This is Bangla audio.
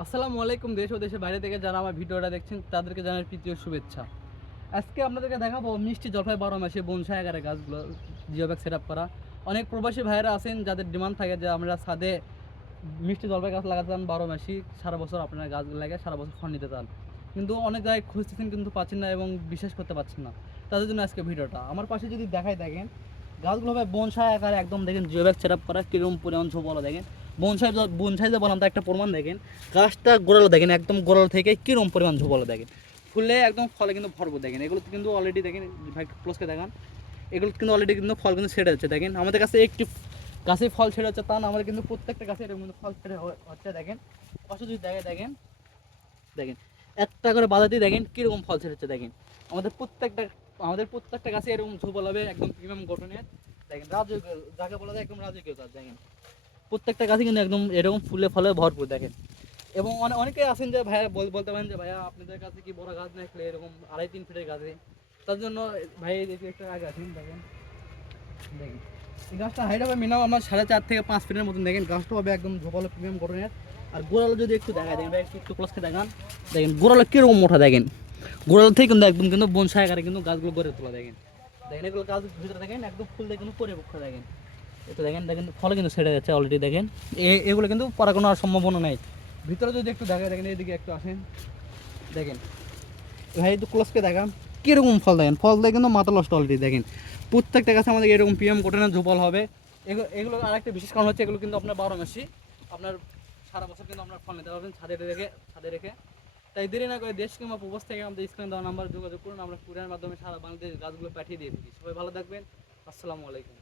আসসালামু আলাইকুম। দেশ ও দেশের বাইরে থেকে যারা আমার ভিডিওটা দেখছেন তাদেরকে জানাই প্রীতীয় শুভেচ্ছা। আজকে আপনাদেরকে দেখাবো মিষ্টি জলপাই 12 মাসে বনসাই আকারের গাছগুলো জিও ব্যাগ সেট আপ করা। অনেক প্রবাসী ভাইয়েরা আছেন যাদের ডিমান্ড থাকে যে আমরা ছাদে মিষ্টি জলপাই গাছ লাগাতে চান 12 মাসই, সারা বছর আপনারা গাছগুলো লাগিয়ে সারা বছর ফল নিতে চান, কিন্তু অনেক জায়গায় খুঁজতেছেন কিন্তু পাচ্ছেন না এবং বিশ্বাস করতে পারছেন না। তাদের জন্য আজকে ভিডিওটা। আমার পাশে যদি দেখাই দেখেন গাছগুলো হবে বনসাই আকারে একদম দেখেন জিও ব্যাগ সেট আপ করা কীরকম পরিমাণ ঝোপালো দেখেন। বনসাই বনসাই যে বললাম তার একটা প্রমাণ দেখেন, গাছটা গোড়ালো দেখেন, একদম গোড়ালো থেকে কীরকম পরিমাণ ঝোপালো দেখেন, ফুলে একদম ফলে কিন্তু ভরপুর দেখেন। এগুলো কিন্তু অলরেডি দেখেন, ভাই ক্লোজকে দেখান, এগুলো কিন্তু অলরেডি কিন্তু ফল কিন্তু ছেড়ে যাচ্ছে দেখেন। আমাদের কাছে একটি গাছে ফল ছেড়ে হচ্ছে তা না, আমাদের কিন্তু প্রত্যেকটা গাছে এরকম কিন্তু ফল ছেড়ে হচ্ছে দেখেন। পাশে যদি দেখে দেখেন দেখেন একটা করে বাজাতেই দেখেন কীরকম ফল ছেড়েছে দেখেন। আমাদের প্রত্যেকটা গাছে এরকম ঝোপাল হবে একদম প্রিমিয়াম গঠনের দেখেন, রাজকীয় যাকে বলা যায় একদম রাজকীয় গাছ দেখেন। প্রত্যেকটা গাছে কিন্তু একদম এরকম ফুলে ফলে ভরপুর দেখেন। এবং অনেকেই আছেন যে ভাইয়া বলতে পারেন যে ভাইয়া আপনাদের কাছে কি বড় গাছ না এরকম 2.5-3 ফিটের গাছে, তার জন্য ভাই একটু আগে আছেন দেখেন দেখেন এই গাছটা হাইট হবে মিনিমাম আমার 4.5 থেকে 5 ফিটের মতন দেখেন। গাছটা হবে একদম ঝোপালো প্রিমিয়াম গঠনের। আর গোড়ালো যদি একটু দেখা দেখেন ভাই, একটু ক্লোজকে দেখান দেখেন গোড়ালো কীরকম মোটা দেখেন। গোড়ালো থেকে কিন্তু একদম কিন্তু বনসাই আকারে কিন্তু গাছগুলো গড়ে তোলা দেখেন। দেখেন এগুলো গাছ ভিতরে দেখেন একদম ফুল দিয়ে কিন্তু পরিপক্ষ দেখেন। এটা দেখেন দেখেন ফলে কিন্তু ছেড়ে যাচ্ছে অলরেডি দেখেন। এগুলো কিন্তু পড়া কোনো আর সম্ভাবনা নেই। ভিতরে যদি একটু দেখা দেখেন, এইদিকে একটু আসেন দেখেন ভাই, একটু ক্লোজকে দেখান কীরকম ফল দেখেন। ফল দিয়ে কিন্তু মাথা নষ্ট অলরেডি দেখেন। প্রত্যেকটা গাছে আমাদের এরকম পিএম কোটেনের ঝোপাল হবে। এগুলো আরেকটা বিশেষ কারণ হচ্ছে এগুলো কিন্তু আপনার 12 মাসই, আপনার সারা বছর কিন্তু আপনার ফল নিতে পারবেন ছাদে রেখে। তাই দেরি না করে দেশ কিংবা প্রবাস থেকে আমাদের স্ক্রিনে দেওয়া নাম্বার যোগাযোগ করুন, আমরা কুরিয়ার মাধ্যমে সারা বাংলাদেশ গাছগুলো পাঠিয়ে দিয়ে থাকি। সবাই ভালো থাকবেন। আসসালামু আলাইকুম।